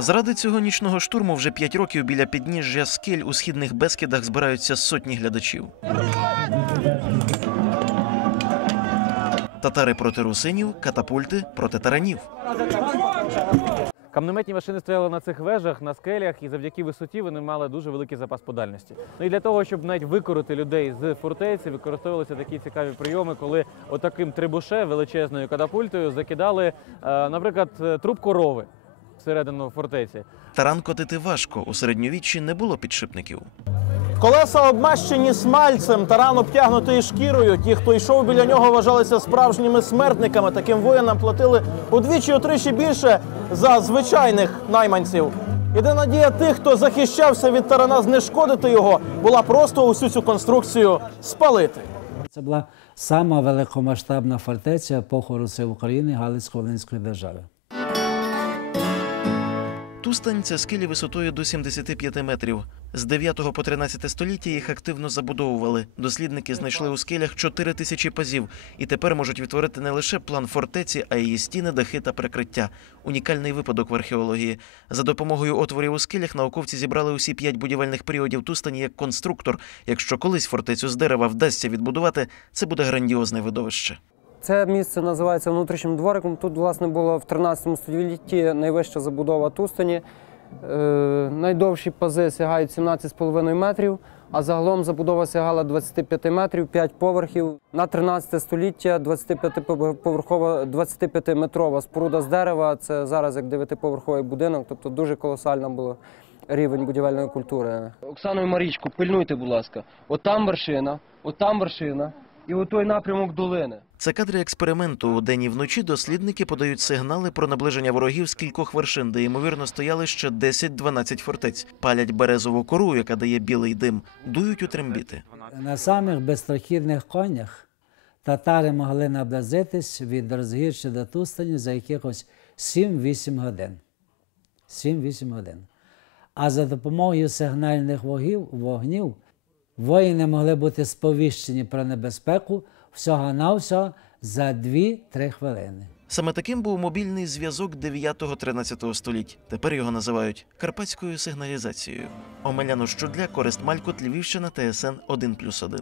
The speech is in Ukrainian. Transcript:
Заради цього нічного штурму вже п'ять років біля підніжжя скель у східних Бескидах збираються сотні глядачів. Татари проти русинів, катапульти проти таранів. Камнеметні машини стояли на цих вежах, на скелях, і завдяки висоті вони мали дуже великий запас по дальності. Ну і для того, щоб навіть викорити людей з фортеці, використовувалися такі цікаві прийоми, коли отаким трибуше величезною катапультою закидали, е, наприклад, е, труп корови всередину фортеці. Таран котити важко. У середньовіччі не було підшипників. Колеса обмащені смальцем, таран обтягнутий шкірою. Ті, хто йшов біля нього, вважалися справжніми смертниками. Таким воїнам платили удвічі-утричі більше за звичайних найманців. Єдина надія тих, хто захищався від тарана, знешкодити його, була просто усю цю конструкцію спалити. Це була сама великомасштабна фортеця епохи Руси України Галицько-Волинської держави. Тустань це скелі висотою до 75 метрів. З 9 по 13 століття їх активно забудовували. Дослідники знайшли у скелях 4 тисячі пазів і тепер можуть відтворити не лише план фортеці, а її стіни, дахи та перекриття. Унікальний випадок в археології. За допомогою отворів у скелях науковці зібрали усі п'ять будівельних періодів Тустані як конструктор. Якщо колись фортецю з дерева вдасться відбудувати, це буде грандіозне видовище. Це місце називається внутрішнім двориком. Тут, власне, було в 13 столітті найвища забудова Тустані. Е, найдовші пази сягають 17,5 метрів, а загалом забудова сягала 25 метрів, 5 поверхів. На 13 століття 25-поверхова, 25-метрова споруда з дерева. Це зараз як 9-поверховий будинок, тобто дуже колосальна була рівень будівельної культури. Оксану і Марічку, пильнуйте, будь ласка. Отам вершина, отам вершина і отой напрямок долини. Це кадри експерименту. У день і вночі дослідники подають сигнали про наближення ворогів з кількох вершин, де ймовірно стояли ще 10-12 фортець. Палять березову кору, яка дає білий дим, дують у трембіти. На самих безстрахідних конях татари могли наблизитись від розгірча до Тустані за якихось 7-8 годин. 7-8 годин. А за допомогою сигнальних вогів, вогнів воїни могли бути сповіщені про небезпеку всього-навсього за 2-3 хвилини. Саме таким був мобільний зв'язок 9-13 століть. Тепер його називають карпатською сигналізацією. Омеляну Щудля, Корист Малькот, Львівщина, ТСН 1+,1.